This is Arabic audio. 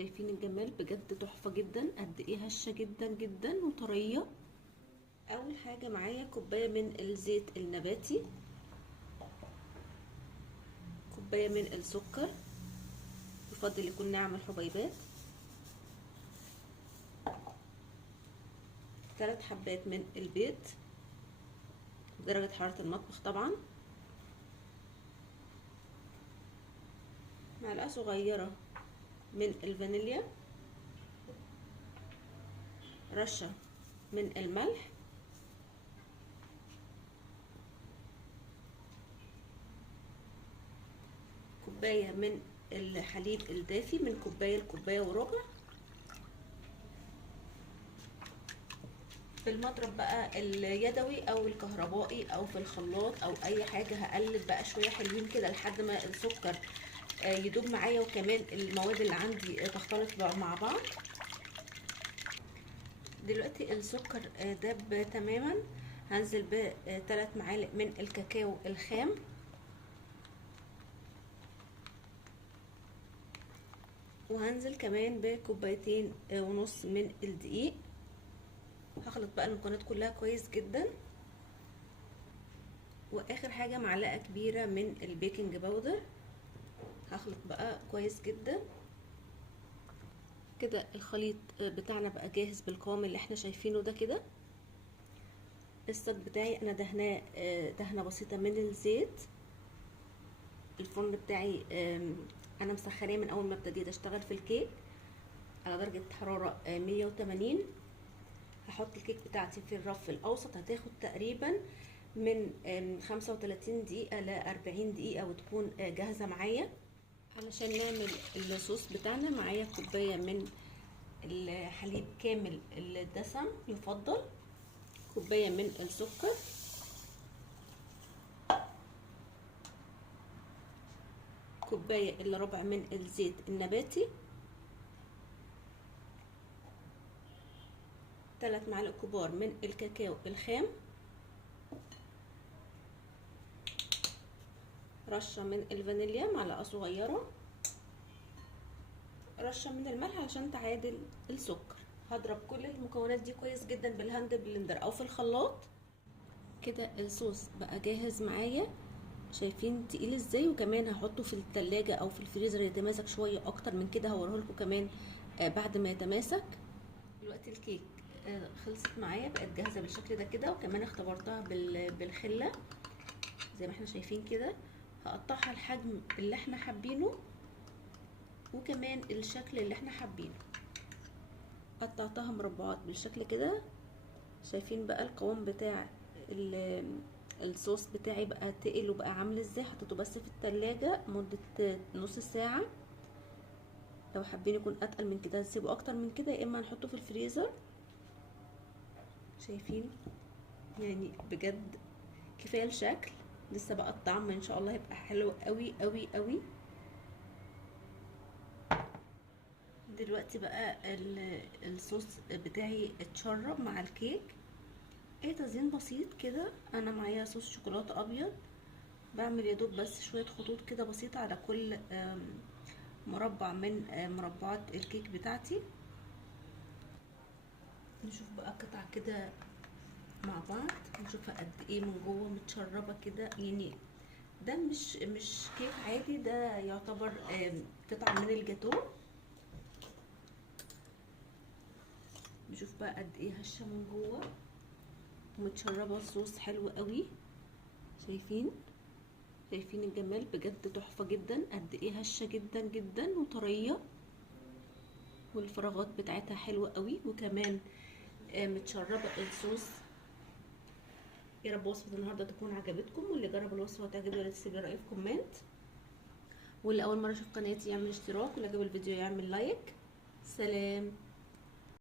شايفين الجمال بجد تحفة جدا، قد ايه هشة جدا جدا وطرية. اول حاجة معايا كوباية من الزيت النباتي، كوباية من السكر، يفضل يكون ناعم الحبيبات، 3 حبات من البيض بدرجة حرارة المطبخ طبعا، معلقة صغيرة من الفانيليا، رشة من الملح، كوباية من الحليب الدافي من كوباية لكوباية وربع. في المضرب بقى اليدوي او الكهربائي او في الخلاط او اي حاجة هقلب بقى شوية حلوين كده لحد ما السكر يدوب معايا وكمان المواد اللي عندي تختلط مع بعض. دلوقتي السكر داب تماما، هنزل ب3 معالق من الكاكاو الخام، وهنزل كمان بكوبايتين ونص من الدقيق. هخلط بقى المكونات كلها كويس جدا، واخر حاجة معلقة كبيرة من البيكنج باودر. هخلط بقى كويس جدا كده. الخليط بتاعنا بقى جاهز بالقوام اللي احنا شايفينه ده كده. الصاج بتاعي انا دهناه دهنه بسيطه من الزيت. الفرن بتاعي انا مسخناه من اول ما ابتديت اشتغل في الكيك على درجه حراره 180. هحط الكيك بتاعتي في الرف الاوسط، هتاخد تقريبا من 35 دقيقه ل 40 دقيقه وتكون جاهزه معايا. علشان نعمل الصوص بتاعنا معايا كوبايه من الحليب كامل الدسم، يفضل كوبايه من السكر، كوبايه الا ربع من الزيت النباتي، 3 معالق كبار من الكاكاو الخام، رشه من الفانيليا معلقه صغيره، رشه من الملح عشان تعادل السكر. هضرب كل المكونات دي كويس جدا بالهاند بلندر او في الخلاط. كده الصوص بقى جاهز معايا، شايفين تقيل ازاي؟ وكمان هحطه في التلاجة او في الفريزر يتماسك شويه اكتر من كده، هوريه لكم كمان بعد ما يتماسك. دلوقتي الكيك خلصت معايا، بقت جاهزه بالشكل ده كده، وكمان اختبرتها بالخله زي ما احنا شايفين كده. هقطعها الحجم اللي احنا حابينه وكمان الشكل اللي احنا حابينه. قطعتها مربعات بالشكل كده. شايفين بقى القوام بتاع الصوص بتاعي بقى تقل وبقى عامل ازاي؟ حطيته بس في التلاجة مدة نص ساعة. لو حابين يكون اتقل من كده هتسيبه اكتر من كده، يا اما هنحطه في الفريزر. شايفين يعني بجد كفايه الشكل، لسه بقى الطعم ان شاء الله هيبقى حلو قوي قوي قوي. دلوقتي بقى الصوص بتاعي اتشرب مع الكيك. ايه تزيين بسيط كده، انا معايا صوص شوكولاته ابيض، بعمل يدوب بس شويه خطوط كده بسيطه على كل مربع من مربعات الكيك بتاعتي. نشوف بقى قطعه كده مع بعض، نشوفها قد ايه من جوه متشربه كده. يعني ده مش كيك عادي، ده يعتبر قطعه من الجاتو. نشوف بقى قد ايه هشه من جوه ومتشربه الصوص حلو قوي. شايفين الجمال بجد تحفه جدا، قد ايه هشه جدا جدا وطريه، والفراغات بتاعتها حلوه قوي، وكمان متشربه الصوص. يا رب وصفه النهارده تكون عجبتكم، واللي جرب الوصفه وتعجبه يا تسيب لي رايه في كومنت، واللي اول مره يشوف قناتي يعمل اشتراك، واللي عجب الفيديو يعمل لايك. سلام.